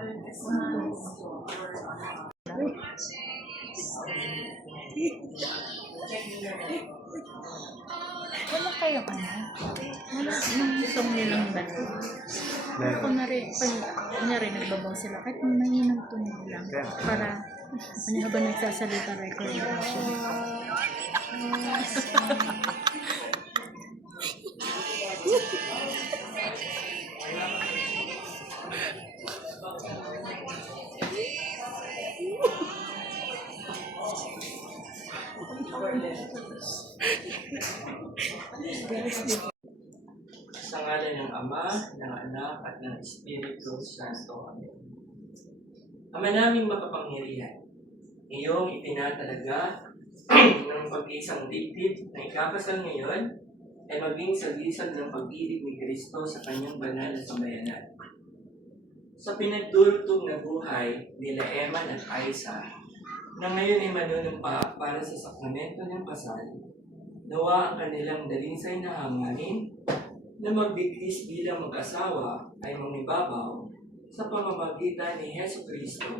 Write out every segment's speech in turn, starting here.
Wala kayo wala nang song nilang dati. Kunyari nagbabaw sila kahit mahinang tunog lang para habang nagsasalita record lang siya. Sa ngalan ng Ama, ng Anak, at ng Espiritu Santo. Amen. Ama naming makapangyarihan, iyong itinatalaga ng pag-iisang dibdib na ikakasal ngayon ay maging sagisag ng pag-ibig ni Kristo sa kanyang banal na sambayanan. Sa pinagdurutong na buhay nila Eman at Aiza, na ngayon ay manunumpa para sa sakramento ng kasal, nawa ang kanilang dalinsay na hangarin na magbigtis bilang mag-asawa ay mangibabaw sa pamamagitan ni Hesus Kristo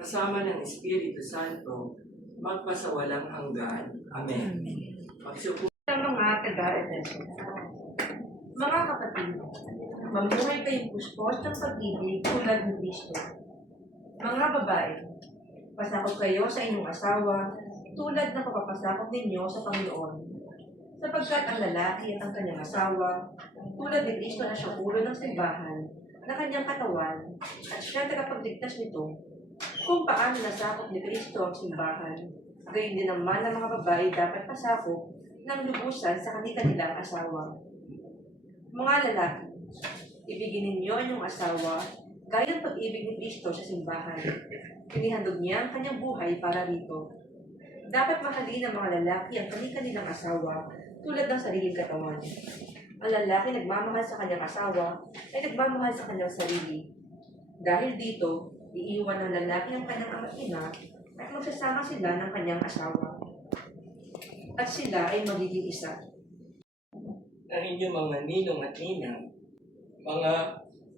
kasama ng Espiritu Santo magpasawalang hanggan. Amen. Magsuko. Mga taga-Ephesians, mga kapatid, mamuhay kayong puspos ng pag-ibig tulad ni Kristo. Mga babae, pasakop kayo sa inyong asawa tulad ng pagpapasakop ninyo sa Panginoon. Sapagkat ang lalaki at ang kanyang asawa, tulad ni Kristo na siyang ulo ng simbahan, na kanyang katawan, at siya tagapagligtas nito, kung paano nasakop ni Kristo ang simbahan, gayon din naman ang mga babae dapat pasakop ng lubusan sa kanilang asawa. Mga lalaki, ibigin ninyo ang inyong asawa gaya ng pag-ibig ni Kristo sa simbahan. Inihandog niya ang kanyang buhay para rito. Dapat mahalin ng mga lalaki ang kanilang asawa tulad ng sariling katawan. Ang lalaki nagmamahal sa kanyang asawa ay nagmamahal sa kanyang sarili. Dahil dito, iiwan ng lalaki ang kanyang ama't ina at magsasama sila ng kanyang asawa. At sila ay magiging isa. Ang inyong mga ninong at ninang, mga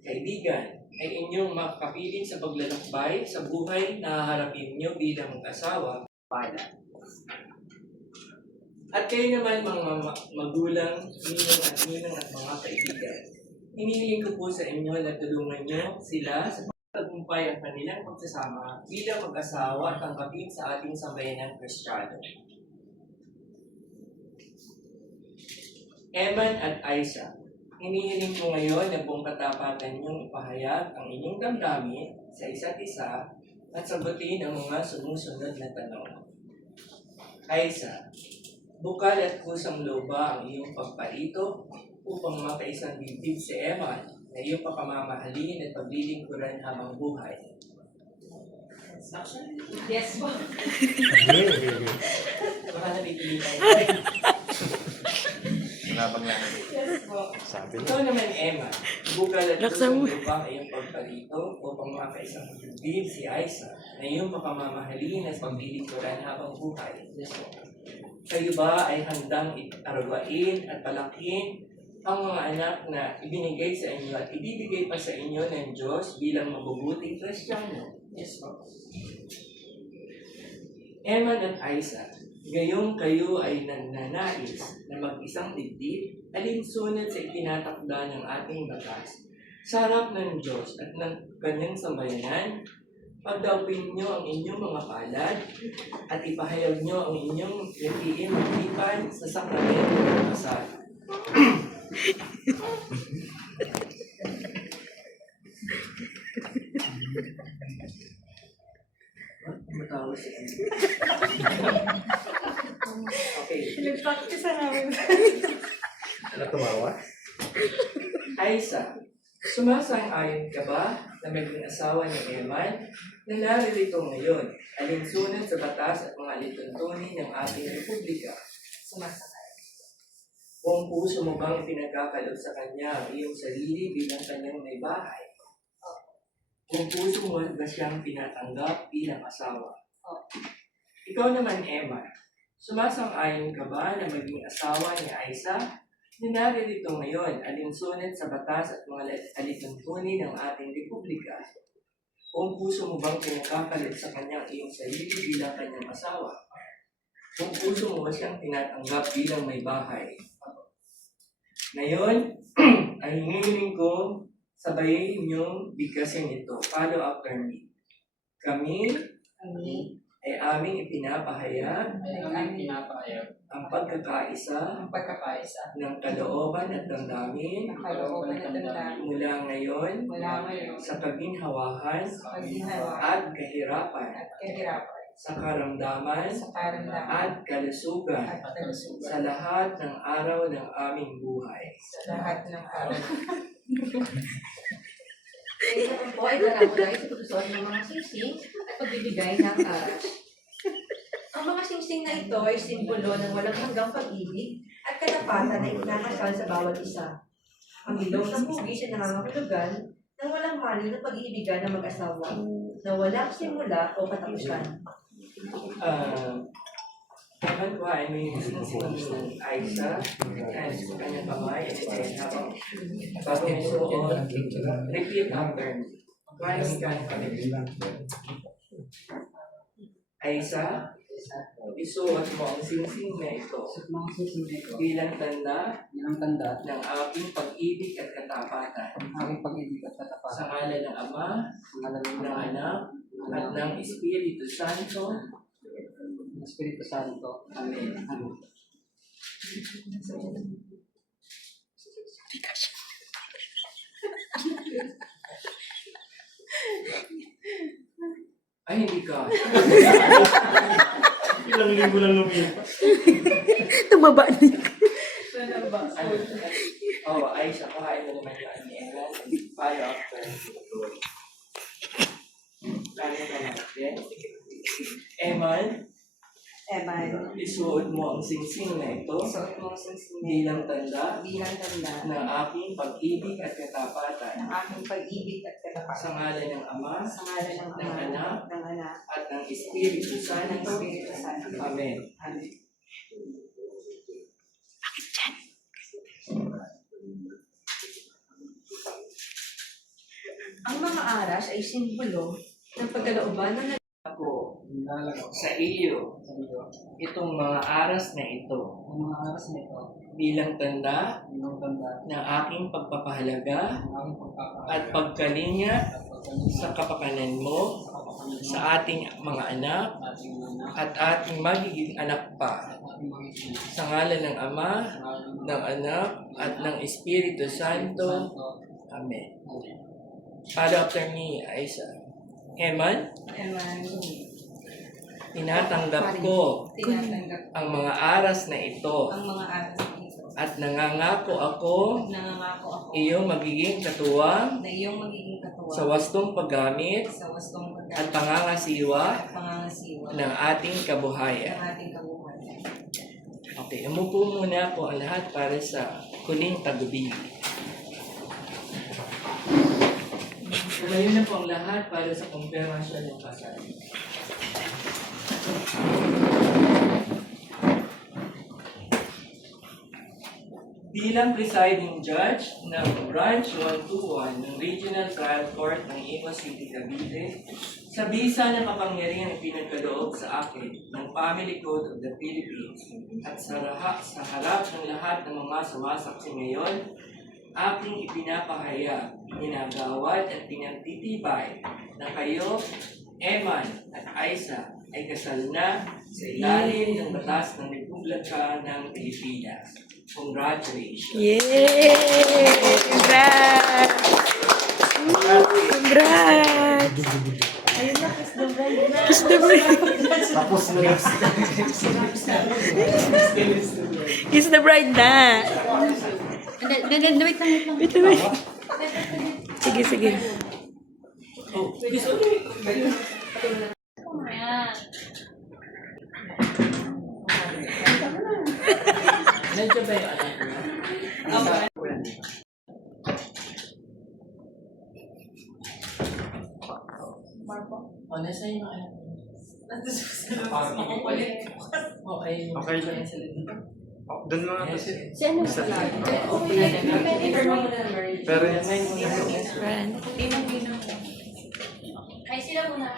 kaibigan, ay inyong makapiling sa paglalakbay sa buhay na haharapin niyo bilang mag-asawa, pala. At kayo naman mga magulang, ninong at ninang at mga kaibigan, hinihiling ko po sa inyo na tulungan niyo sila sa pagtagumpay ang kanilang pagsasama bilang mag-asawa at tangkapin sa ating sambayanang Kristiyano. Eman at Aiza, hinihiling ko ngayon na buong katapatan niyong ipahayag ang inyong damdamin sa isa't isa at sagutin ang mga sumusunod na tanong. Aiza, bukal at kusang loob ba ang iyong pagparito upang makaisang dibdib si Eman na iyong pakamamahalin at paglilingkuran habang buhay? Yes po. Baka napipilitan. Yes po. Ikaw naman, Emma, bukal at kusang loob ba ang iyong pagparito upang makaisang dibdib si Aiza na iyong pakamamahalin at paglilingkuran habang buhay? Yes po. Kayo ba ay handang arwain at palakihin ang mga anak na ibinigay sa inyo at ibibigay pa sa inyo ng Diyos bilang mabubuting Kristiyano? Yes po. Eman at Aiza, gayong kayo ay nananais na mag-isang dibdib, alinsunod sa itinatakda ng ating batas, sa harap ng Diyos at ng kanyang sambayanan, pagdaupin niyo ang inyong mga palad at ipahayag niyo ang inyong litiin maliban sa sakramento ng kasal. Matawa siya. Okay. Nag-practice na namin. Ano tumawa? Aiza, sumasang-ayon ka ba na maging asawa ni Eman na naririto ngayon, alinsunod sa batas at mga lituntunin ng ating republika? Sumasakay. Kung puso mo bang pinagkakalob sa kanya ang iyong sarili bilang kanyang may bahay? Kung puso mo ba siyang pinatanggap bilang asawa? Ikaw naman, Emma, sumasang-ayon ka ba na maging asawa ni Aiza na naririto ngayon alinsunod sa batas at mga alituntunin ng ating republika? Kung puso mo bang pinagkakalit sa kanyang iyong sarili bilang kanyang asawa? Kung puso mo ba siyang tinatanggap bilang may bahay? Ngayon, ay hinihiling ko, sabayin niyong bigkasin ito. Follow after me. Kami Kami ay aming ipinapahayag ang pagkakaisa ang pagkakaisa ng kalooban at damdamin ng kalooban at damdamin mula ngayon mula ngayon sa kaginhawahan sa paghinhawa at kahirapan, at kahirapan, sa karamdaman sa karamdaman at kalusugan, at kalusugan, sa lahat ng araw ng aming buhay. sa lahat ng araw. Ito po ay karamdaman sa pagsusuot ng mga singsing at pagbibigay ng aras. Ang mga singsing na ito ay simbolo ng walang hanggang pag-ibig at katapatan na ikinakasal sa bawat isa. Ang ilong ng hugis ay nangangahulugan ng walang mali na pag-iibigan ng mag-asawa na walang simula o katapusan. Habang kuhain mo yung singsing ni Aiza, kaya sa kanyang kamay, at habang bago yung suot, repeat after me. Kuhain mo yung kanyang kamay. Aiza, isuot mo ang singsing na ito bilang tanda ng aking pag-ibig at katapatan. Sa ngalan ng Ama, ng Anak, at ng Espiritu Santo. Amen. Ay, hindi ka. Ilang linggo lang lumipas. Tumaba niya. Ano? Oh, ay, sa kuhain mo naman yung ano. Follow after. Kano ka natin? Eman, Eman, isuot mo ang singsing na ito isuot mo ang singsing bilang tanda bilang tanda ng aking pag-ibig at katapatan. ng aking pag-ibig at katapatan. Sa ngalan ng Ama, Sa ngalan ng ng Anak, ng Anak, at ng Espiritu ng Santo. Espiritu Santo. Amen. Amen. Ang mga aras ay simbolo ng pagkalooban ng Ako sa iyo itong mga aras na ito bilang tanda ng aking pagpapahalaga at pagkalinga sa kapakanan mo sa ating mga anak at ating magiging anak pa. Sa ngalan ng Ama, ng Anak, at ng Espiritu Santo. Amen. Follow after me, Aiza. Eman, Eman, tinatanggap ko tinatanggap ang mga aras na ito ang mga aras na ito. at nangangako ako Nangangako ako iyong magiging katuwang na iyong magiging katuwang sa wastong paggamit sa wastong at pagkakas pangangasiwa at pangangasiwa ng ating ng kabuhayan. ating kabuhayan. Okay, umupo muna po ang lahat para sa huling tagubilin. Tumayo na po ang lahat para sa konfirmasyon ng kasal. Bilang presiding judge ng Branch 121 ng Regional Trial Court ng Imus City, Cavite, sa bisa ng kapangyarihan na pinagkaloob sa akin ng Family Code of the Philippines at sa harap ng lahat ng mga sumasaksi ngayon, aking ipinapahayag, ginagawad at pinagtitibay na kayo, Eman at Aiza, ay kasal na sa ilalim ng batas ng Republika ng Pilipinas. Congratulations! Yay! Congrats! Congrats! Ayun na, kiss the bride na. Kiss the bride. Tapos na. Kiss the bride na. Wait lang. Wait lang. Sige, sige. Oh, gusto Nandiyan ba yung anak niya? O, nasa yung anak niya? Okay. Okay. Doon mga to. Si ano sa lahat? Pero Friend. Sila muna.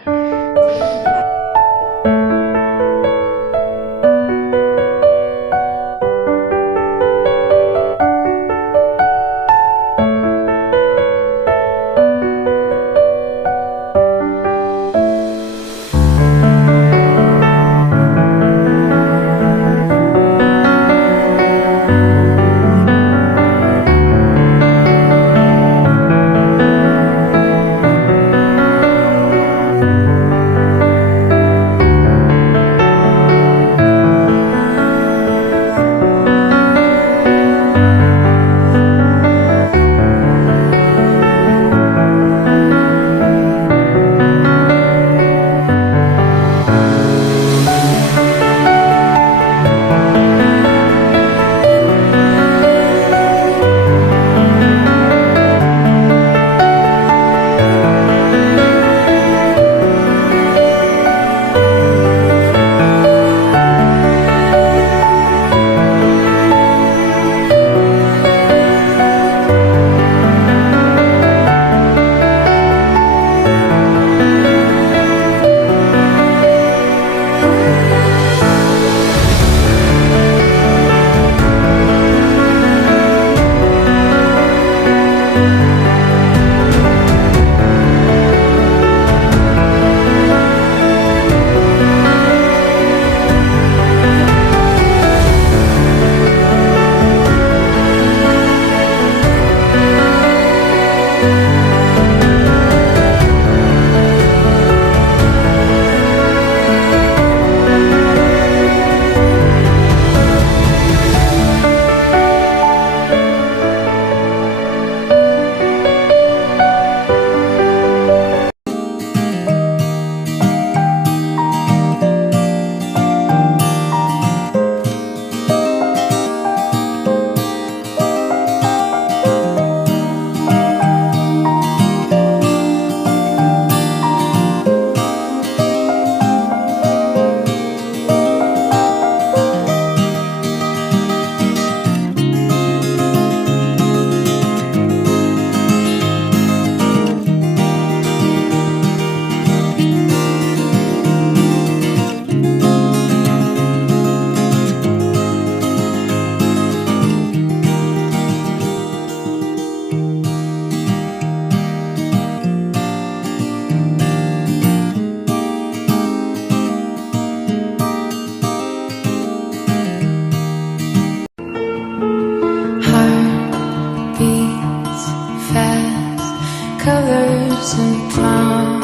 Heart beats fast, colors and promise.